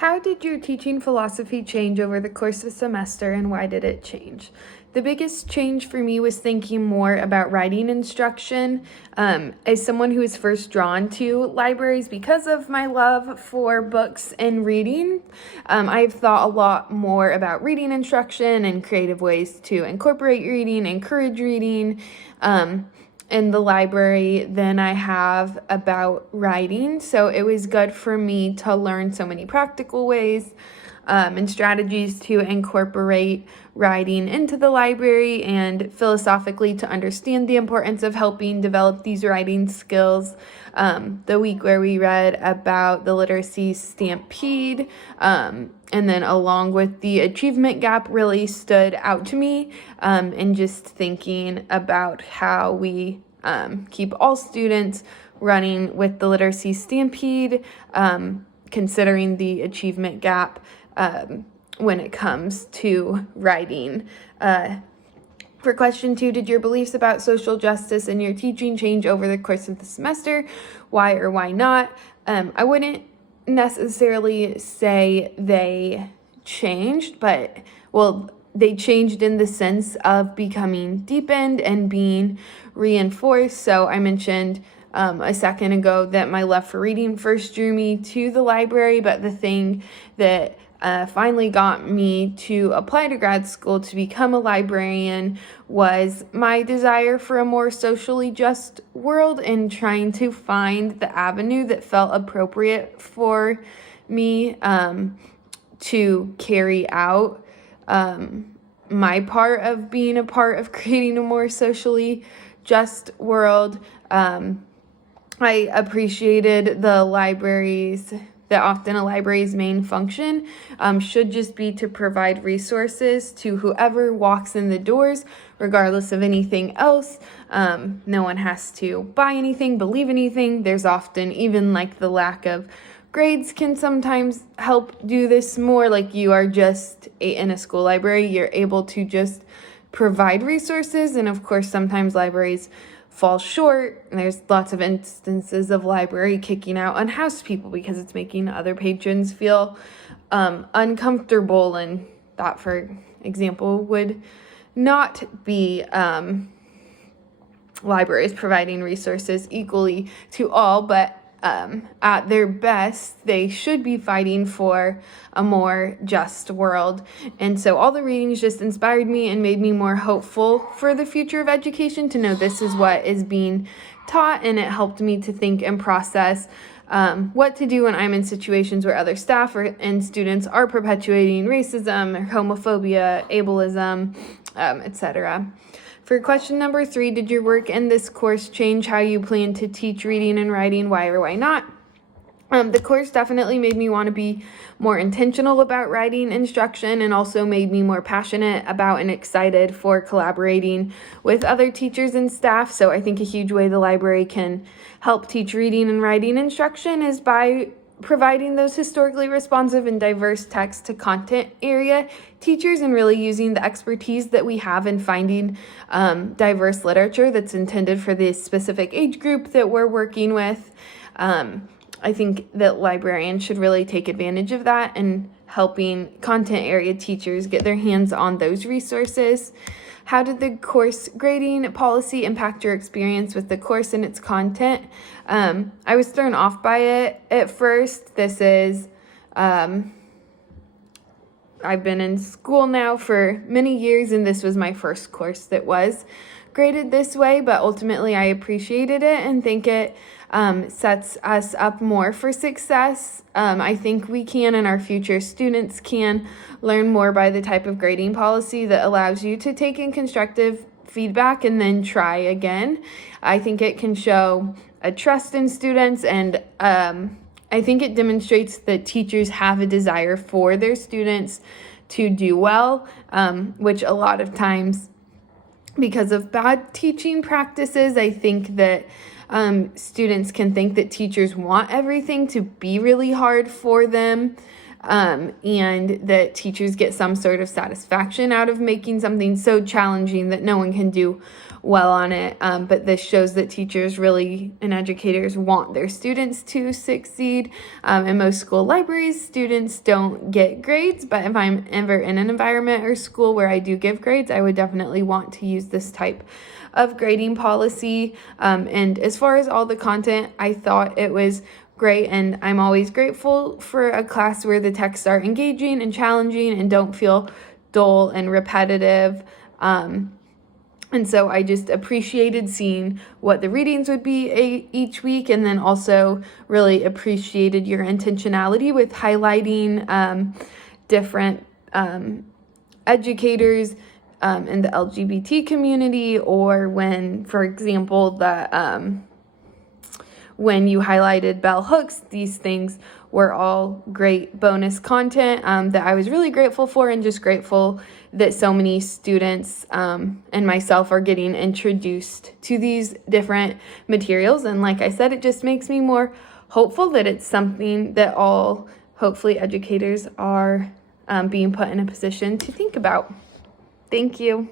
How did your teaching philosophy change over the course of the semester, and why did it change? The biggest change for me was thinking more about writing instruction. As someone who was first drawn to libraries because of my love for books and reading, I've thought a lot more about reading instruction and creative ways to incorporate reading, encourage reading, in the library than I have about writing. So it was good for me to learn so many practical ways and strategies to incorporate writing into the library, and philosophically to understand the importance of helping develop these writing skills. The week where we read about the literacy stampede, and then along with the achievement gap really stood out to me, and just thinking about how we keep all students running with the literacy stampede, considering the achievement gap when it comes to writing. For question 2, did your beliefs about social justice and your teaching change over the course of the semester? Why or why not? I wouldn't necessarily say they changed, but, they changed in the sense of becoming deepened and being reinforced. So I mentioned a second ago that my love for reading first drew me to the library, but the thing that finally got me to apply to grad school to become a librarian was my desire for a more socially just world, and trying to find the avenue that felt appropriate for me to carry out my part of being a part of creating a more socially just world. I appreciated the libraries, that often a library's main function should just be to provide resources to whoever walks in the doors, regardless of anything else. No one has to buy anything, believe anything. There's often even the lack of grades can sometimes help do this more. You are just in a school library, you're able to just provide resources, and of course sometimes libraries fall short. There's lots of instances of library kicking out unhoused people because it's making other patrons feel uncomfortable, and that, for example, would not be libraries providing resources equally to all, but at their best, they should be fighting for a more just world. And so all the readings just inspired me and made me more hopeful for the future of education, to know this is what is being taught, and it helped me to think and process what to do when I'm in situations where other staff and students are perpetuating racism, or homophobia, ableism, etc. For question number 3, did your work in this course change how you plan to teach reading and writing? Why or why not? The course definitely made me want to be more intentional about writing instruction, and also made me more passionate about and excited for collaborating with other teachers and staff. So I think a huge way the library can help teach reading and writing instruction is by providing those historically responsive and diverse text to content area teachers, and really using the expertise that we have in finding diverse literature that's intended for the specific age group that we're working with. I think that librarians should really take advantage of that, and helping content area teachers get their hands on those resources. How did the course grading policy impact your experience with the course and its content? I was thrown off by it at first. This is, I've been in school now for many years, and this was my first course that was graded this way, but ultimately I appreciated it and think it sets us up more for success. I think we can, and our future students can, learn more by the type of grading policy that allows you to take in constructive feedback and then try again. I think it can show a trust in students, and I think it demonstrates that teachers have a desire for their students to do well, which a lot of times, because of bad teaching practices, I think that students can think that teachers want everything to be really hard for them, and that teachers get some sort of satisfaction out of making something so challenging that no one can do well on it. But this shows that teachers really and educators want their students to succeed. In most school libraries, students don't get grades, but if I'm ever in an environment or school where I do give grades, I would definitely want to use this type of grading policy. And as far as all the content, I thought it was great, and I'm always grateful for a class where the texts are engaging and challenging and don't feel dull and repetitive. And so I just appreciated seeing what the readings would be each week, and then also really appreciated your intentionality with highlighting different educators in the LGBT community, or when, for example, when you highlighted bell hooks. These things were all great bonus content that I was really grateful for, and just grateful that so many students and myself are getting introduced to these different materials. And like I said, it just makes me more hopeful that it's something that all, hopefully, educators are being put in a position to think about. Thank you.